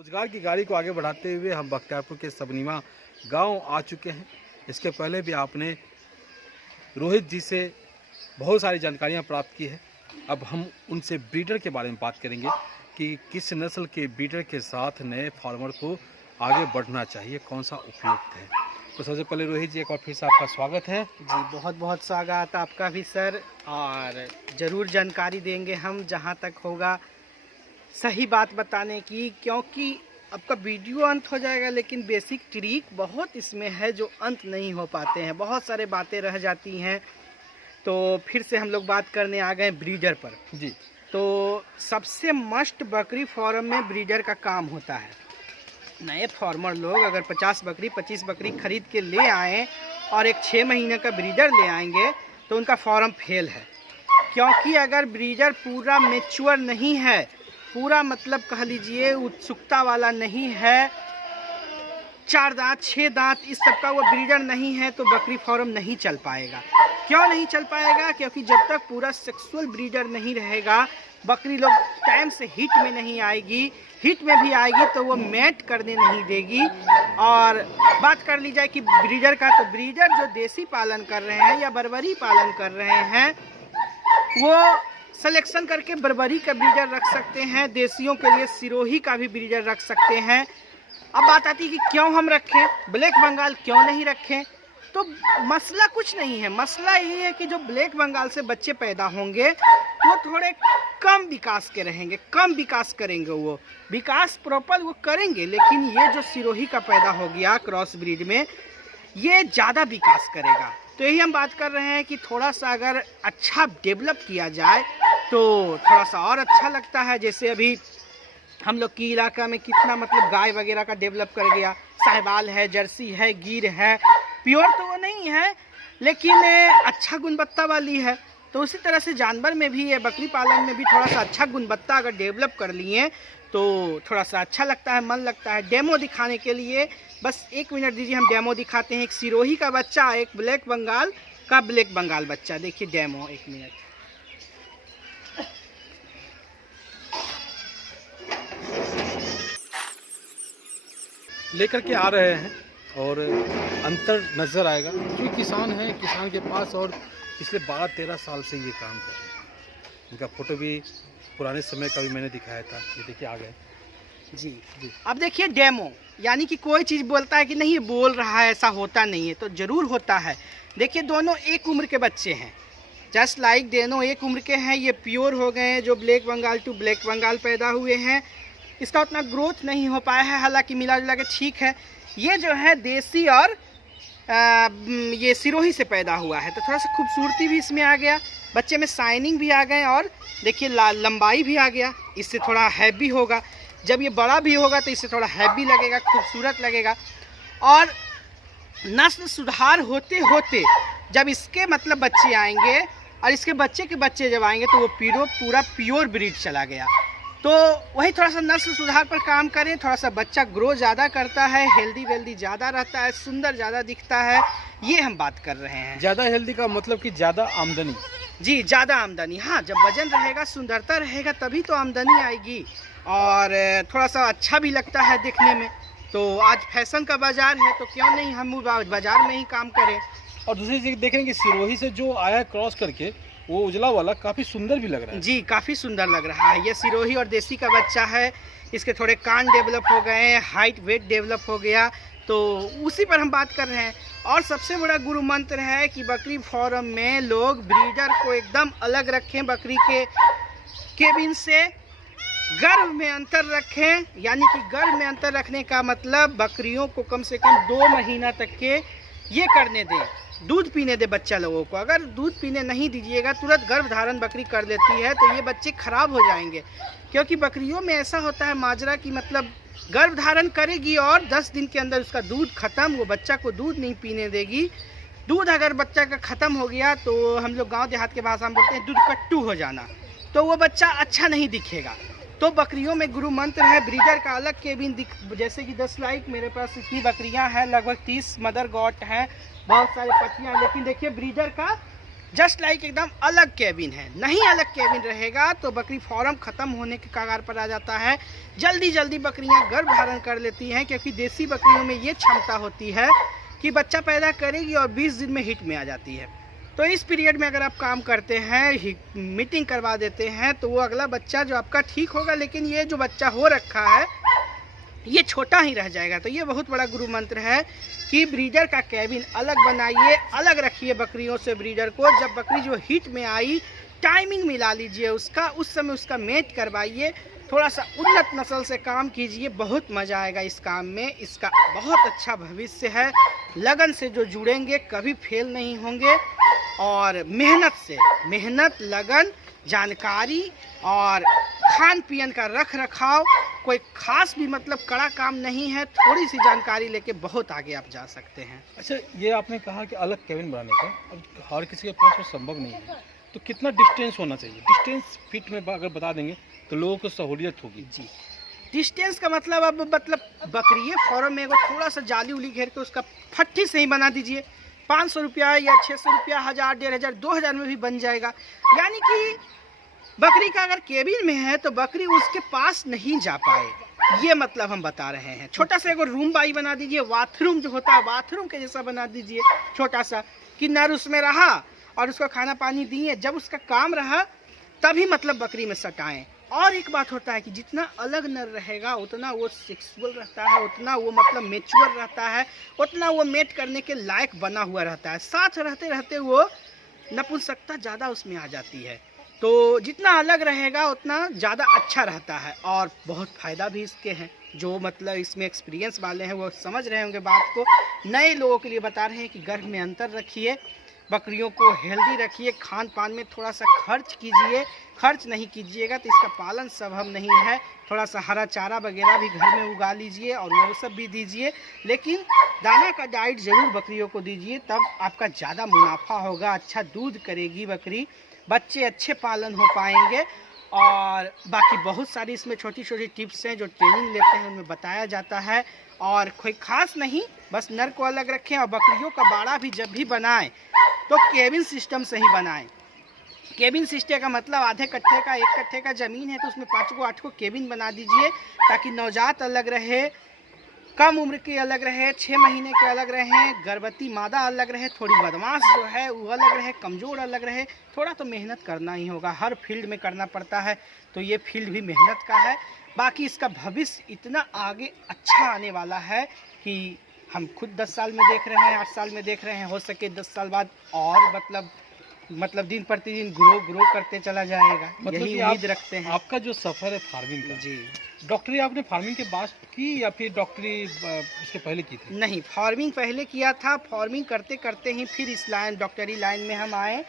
रोजगार की गाड़ी को आगे बढ़ाते हुए हम बख्तियारपुर के सबनीमा गांव आ चुके हैं। इसके पहले भी आपने रोहित जी से बहुत सारी जानकारियां प्राप्त की है। अब हम उनसे ब्रीडर के बारे में बात करेंगे कि किस नस्ल के ब्रीडर के साथ नए फार्मर को आगे बढ़ना चाहिए, कौन सा उपयुक्त है। तो सबसे पहले रोहित जी, एक बार फिर से आपका स्वागत है। जी, बहुत बहुत स्वागत आपका भी सर। और ज़रूर जानकारी देंगे हम जहां तक होगा सही बात बताने की, क्योंकि आपका वीडियो अंत हो जाएगा लेकिन बेसिक ट्रिक बहुत इसमें है जो अंत नहीं हो पाते हैं, बहुत सारे बातें रह जाती हैं। तो फिर से हम लोग बात करने आ गए ब्रीडर पर। जी, तो सबसे मस्ट बकरी फार्म में ब्रीडर का काम होता है। नए फार्मर लोग अगर 50 बकरी 25 बकरी खरीद के ले आएँ और एक 6 महीने का ब्रीडर ले आएंगे तो उनका फार्म फेल है। क्योंकि अगर ब्रीडर पूरा मैच्योर नहीं है, पूरा मतलब कह लीजिए उत्सुकता वाला नहीं है, 4 दांत 6 दांत इस सब का वो ब्रीडर नहीं है, तो बकरी फार्म नहीं चल पाएगा। क्यों नहीं चल पाएगा? क्योंकि जब तक पूरा सेक्सुअल ब्रीडर नहीं रहेगा, बकरी लोग टाइम से हीट में नहीं आएगी। हीट में भी आएगी तो वो मैट करने नहीं देगी। और बात कर ली जाए कि ब्रीडर का, तो ब्रीडर जो देसी पालन कर रहे हैं या बर्बरी पालन कर रहे हैं, वो सिलेक्शन करके बर्बरी का ब्रीडर रख सकते हैं, देसियों के लिए सिरोही का भी ब्रीडर रख सकते हैं। अब बात आती है कि क्यों हम रखें, ब्लैक बंगाल क्यों नहीं रखें? तो मसला कुछ नहीं है, मसला ये है कि जो ब्लैक बंगाल से बच्चे पैदा होंगे वो थोड़े कम विकास के रहेंगे, कम विकास करेंगे। वो विकास प्रॉपर वो करेंगे, लेकिन ये जो सिरोही का पैदा हो गया क्रॉस ब्रीड में, ये ज़्यादा विकास करेगा। तो यही हम बात कर रहे हैं कि थोड़ा सा अगर अच्छा डेवलप किया जाए तो थोड़ा सा और अच्छा लगता है। जैसे अभी हम लोग की इलाका में कितना मतलब गाय वगैरह का डेवलप कर गया, साहिवाल है, जर्सी है, गिर है। प्योर तो वो नहीं है लेकिन अच्छा गुणवत्ता वाली है। तो उसी तरह से जानवर में भी, बकरी पालन में भी थोड़ा सा अच्छा गुणवत्ता अगर डेवलप कर लिए तो थोड़ा सा अच्छा लगता है, मन लगता है। डेमो दिखाने के लिए बस 1 मिनट दीजिए, हम डेमो दिखाते हैं। एक सिरोही का बच्चा, एक ब्लैक बंगाल का ब्लैक बंगाल बच्चा। देखिए डेमो, 1 मिनट। लेकर के आ रहे हैं और अंतर नज़र आएगा क्योंकि किसान हैं, किसान के पास और पिछले 12-13 साल से ये काम कर रहे हैं। इनका फ़ोटो भी पुराने समय का भी मैंने दिखाया था, ये देखिए आ गए। जी जी, अब देखिए डेमो, यानी कि कोई चीज़ बोलता है कि नहीं बोल रहा है, ऐसा होता नहीं है, तो ज़रूर होता है। देखिए दोनों एक उम्र के बच्चे हैं, जस्ट लाइक दोनों एक उम्र के हैं। ये प्योर हो गए हैं, जो black Bengal to black Bengal पैदा हुए हैं। इसका उतना ग्रोथ नहीं हो पाया है, हालांकि मिला जुला के ठीक है। ये जो है देसी और ये सिरोही से पैदा हुआ है, तो थोड़ा सा खूबसूरती भी इसमें आ गया, बच्चे में शाइनिंग भी आ गए और देखिए लंबाई भी आ गया। इससे थोड़ा हैवी होगा, जब ये बड़ा भी होगा तो इससे थोड़ा हैवी लगेगा, खूबसूरत लगेगा। और नस्ल सुधार होते होते जब इसके मतलब बच्चे आएंगे और इसके बच्चे के बच्चे जब आएंगे तो वो पूरा प्योर ब्रीड चला गया। तो वही थोड़ा सा नस्ल सुधार पर काम करें, थोड़ा सा बच्चा ग्रो ज़्यादा करता है, हेल्दी वेल्दी ज़्यादा रहता है, सुंदर ज़्यादा दिखता है, ये हम बात कर रहे हैं। ज़्यादा हेल्दी का मतलब कि ज़्यादा आमदनी। जी, ज़्यादा आमदनी। हाँ, जब वजन रहेगा, सुंदरता रहेगा, तभी तो आमदनी आएगी। और थोड़ा सा अच्छा भी लगता है देखने में। तो आज फैशन का बाज़ार है, तो क्यों नहीं हम बाज़ार में ही काम करें। और दूसरी चीज़ देखें कि सिरोही से जो आया क्रॉस करके, वो उजला वाला काफ़ी सुंदर भी लग रहा है। जी, काफ़ी सुंदर लग रहा है। ये सिरोही और देसी का बच्चा है। इसके थोड़े कान डेवलप हो गए हैं, हाइट वेट डेवलप हो गया, तो उसी पर हम बात कर रहे हैं। और सबसे बड़ा गुरु मंत्र है कि बकरी फार्म में लोग ब्रीडर को एकदम अलग रखें, बकरी के केबिन से गर्भ में अंतर रखें। यानी कि गर्भ में अंतर रखने का मतलब बकरियों को कम से कम 2 महीना तक के ये करने दें, दूध पीने दे बच्चा लोगों को। अगर दूध पीने नहीं दीजिएगा, तुरंत गर्भ धारण बकरी कर लेती है, तो ये बच्चे खराब हो जाएंगे। क्योंकि बकरियों में ऐसा होता है माजरा की मतलब गर्भ धारण करेगी और 10 दिन के अंदर उसका दूध खत्म, वो बच्चा को दूध नहीं पीने देगी। दूध अगर बच्चा का ख़त्म हो गया तो हम लोग गांव देहात के भाषा में बोलते हैं दूध कट्टू हो जाना, तो वो बच्चा अच्छा नहीं दिखेगा। तो बकरियों में गुरु मंत्र है ब्रीडर का अलग केबिन जैसे कि 10 लाइक मेरे पास इतनी बकरियां हैं, लगभग 30 मदर गॉट हैं, बहुत सारे पट्टियाँ। लेकिन देखिए ब्रीडर का जस्ट लाइक एकदम अलग केबिन है। नहीं अलग केबिन रहेगा तो बकरी फार्म ख़त्म होने के कगार पर आ जाता है। जल्दी जल्दी बकरियां गर्भ धारण कर लेती हैं, क्योंकि देसी बकरियों में ये क्षमता होती है कि बच्चा पैदा करेगी और 20 दिन में हिट में आ जाती है। तो इस पीरियड में अगर आप काम करते हैं, मीटिंग करवा देते हैं, तो वो अगला बच्चा जो आपका ठीक होगा, लेकिन ये जो बच्चा हो रखा है ये छोटा ही रह जाएगा। तो ये बहुत बड़ा गुरु मंत्र है कि ब्रीडर का केबिन अलग बनाइए, अलग रखिए बकरियों से ब्रीडर को। जब बकरी जो हिट में आई, टाइमिंग मिला लीजिए उसका, उस समय उसका मेट करवाइए, थोड़ा सा उन्नत नस्ल से काम कीजिए, बहुत मज़ा आएगा इस काम में। इसका बहुत अच्छा भविष्य है। लगन से जो जुड़ेंगे कभी फेल नहीं होंगे, और मेहनत से, मेहनत, लगन, जानकारी और खान पियन का रख रखाव, कोई खास भी मतलब कड़ा काम नहीं है। थोड़ी सी जानकारी लेके बहुत आगे आप जा सकते हैं। अच्छा, ये आपने कहा कि अलग केबिन बनाने का, अब हर किसी के पास वो संभव नहीं है, तो कितना डिस्टेंस होना चाहिए? डिस्टेंस फीट में अगर बता देंगे तो लोगों को सहूलियत होगी। जी, डिस्टेंस का मतलब अब बकरी फार्म में थोड़ा सा जाली उली घेर के उसका फट्टी से ही बना दीजिए। 500 रुपया या 600 रुपया, 1000, 1500, 2000 में भी बन जाएगा। यानी कि बकरी का अगर केबिन में है तो बकरी उसके पास नहीं जा पाए, ये मतलब हम बता रहे हैं। छोटा सा एक रूम बाई बना दीजिए, बाथरूम जो होता है बाथरूम के जैसा बना दीजिए छोटा सा, कि नर उसमें रहा और उसको खाना पानी दिए, जब उसका काम रहा तभी मतलब बकरी में सटाएं। और एक बात होता है कि जितना अलग नर रहेगा उतना वो सेक्सुअल रहता है, उतना वो मतलब मेच्योर रहता है, उतना वो मेट करने के लायक बना हुआ रहता है। साथ रहते रहते वो नपुंसकता ज़्यादा उसमें आ जाती है। तो जितना अलग रहेगा उतना ज़्यादा अच्छा रहता है, और बहुत फ़ायदा भी इसके हैं। जो मतलब इसमें एक्सपीरियंस वाले हैं वो समझ रहे होंगे बात को। नए लोगों के लिए बता रहे हैं कि गर्भ में अंतर रखिए, बकरियों को हेल्दी रखिए, खान पान में थोड़ा सा खर्च कीजिए। खर्च नहीं कीजिएगा तो इसका पालन संभव नहीं है। थोड़ा सा हरा चारा वगैरह भी घर में उगा लीजिए और वो सब भी दीजिए, लेकिन दाना का डाइट ज़रूर बकरियों को दीजिए, तब आपका ज़्यादा मुनाफा होगा। अच्छा दूध करेगी बकरी, बच्चे अच्छे पालन हो पाएंगे। और बाकी बहुत सारी इसमें छोटी छोटी टिप्स हैं जो ट्रेनिंग लेते हैं उनमें बताया जाता है। और कोई खास नहीं, बस नर को अलग रखें, और बकरियों का बाड़ा भी जब भी बनाएं तो केबिन सिस्टम से ही बनाएं। केबिन सिस्टम का मतलब आधे कट्ठे का, 1 कट्ठे का ज़मीन है तो उसमें 5 को 8 को केबिन बना दीजिए, ताकि नवजात अलग रहे, कम उम्र के अलग रहे, 6 महीने के अलग रहें, गर्भवती मादा अलग रहे, थोड़ी बदमाश जो है वो अलग रहे, कमज़ोर अलग रहे। थोड़ा तो मेहनत करना ही होगा, हर फील्ड में करना पड़ता है, तो ये फील्ड भी मेहनत का है। बाकी इसका भविष्य इतना आगे अच्छा आने वाला है कि हम खुद 10 साल में देख रहे हैं, 8 साल में देख रहे हैं, हो सके 10 साल बाद और मतलब दिन प्रतिदिन ग्रो करते चला जाएगा, मतलब यही उम्मीद रखते हैं। आपका जो सफ़र है फार्मिंग का, जी, डॉक्टरी आपने फार्मिंग के बाद की या फिर डॉक्टरी उसके पहले की थी? नहीं, फार्मिंग पहले किया था। फार्मिंग करते करते ही फिर इस लाइन, डॉक्टरी लाइन में हम आए,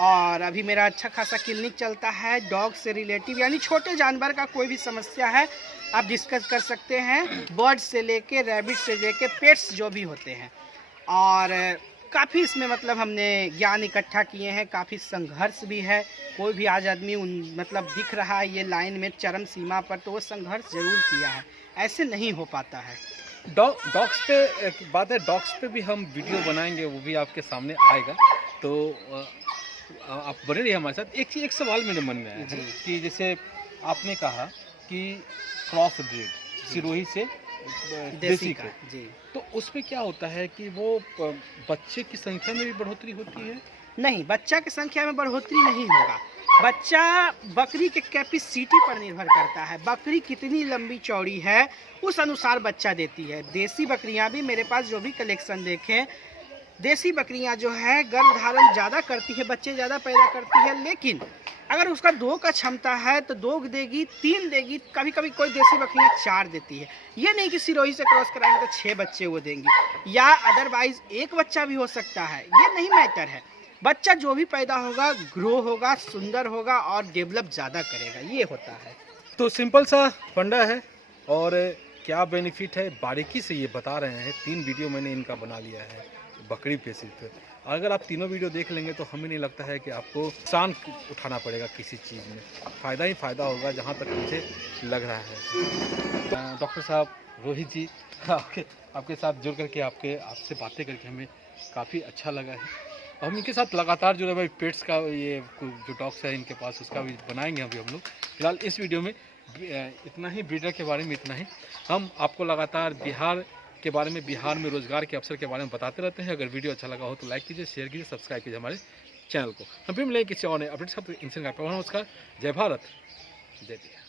और अभी मेरा अच्छा खासा क्लिनिक चलता है। डॉग से रिलेटिव यानी छोटे जानवर का कोई भी समस्या है आप डिस्कस कर सकते हैं, बर्ड से लेके, रैबिट से लेके, पेट्स जो भी होते हैं। और काफ़ी इसमें मतलब हमने ज्ञान इकट्ठा किए हैं, काफ़ी संघर्ष भी है। कोई भी आज आदमी मतलब दिख रहा है ये लाइन में चरम सीमा पर, तो वो संघर्ष ज़रूर किया है, ऐसे नहीं हो पाता है। डॉग्स पे एक बात है, डॉग्स पे भी हम वीडियो बनाएंगे, वो भी आपके सामने आएगा, तो आप बने रहिए हमारे साथ। एक सवाल मेरे मन में है कि जैसे आपने कहा कि क्रॉस ब्रीड सिरोही से देसी का, जी, तो उसमें क्या होता है कि वो बच्चे की संख्या में भी बढ़ोतरी होती है? नहीं, बच्चा की संख्या में बढ़ोतरी नहीं होगा। बच्चा बकरी के कैपेसिटी पर निर्भर करता है, बकरी कितनी लंबी चौड़ी है उस अनुसार बच्चा देती है। देसी बकरियां भी मेरे पास जो भी कलेक्शन देखें, देसी बकरियां जो है गर्भ धारण ज़्यादा करती है, बच्चे ज़्यादा पैदा करती है, लेकिन अगर उसका 2 का क्षमता है तो 2 देगी, 3 देगी, कभी कभी कोई देसी बकरियां 4 देती है। ये नहीं कि सिरोही से क्रॉस कराएंगे तो 6 बच्चे वो देंगी, या अदरवाइज 1 बच्चा भी हो सकता है, ये नहीं मैटर है। बच्चा जो भी पैदा होगा ग्रो होगा, सुंदर होगा और डेवलप ज़्यादा करेगा, ये होता है। तो सिंपल सा फंडा है, और क्या बेनिफिट है बारीकी से ये बता रहे हैं। 3 वीडियो मैंने इनका बना लिया है बकरी पे सिर्फ। अगर आप तीनों वीडियो देख लेंगे तो हमें नहीं लगता है कि आपको नुकसान उठाना पड़ेगा किसी चीज़ में, फ़ायदा ही फ़ायदा होगा जहाँ तक मुझे लग रहा है। तो डॉक्टर साहब, रोहित जी, आपके साथ जुड़ करके आपसे बातें करके हमें काफ़ी अच्छा लगा है। हम इनके साथ लगातार जो है भाई पेट्स का ये जो डॉग्स है इनके पास उसका भी बनाएंगे अभी हम लोग। फिलहाल इस वीडियो में इतना ही, ब्रीडर के बारे में इतना ही। हम आपको लगातार बिहार के बारे में, बिहार में रोजगार के अवसर के बारे में बताते रहते हैं। अगर वीडियो अच्छा लगा हो तो लाइक कीजिए, शेयर कीजिए, सब्सक्राइब कीजिए हमारे चैनल को। हम फिर मिलेंगे किसी और नए अपडेट साथ। इनसे नमस्कार, जय भारत, जय बिहार।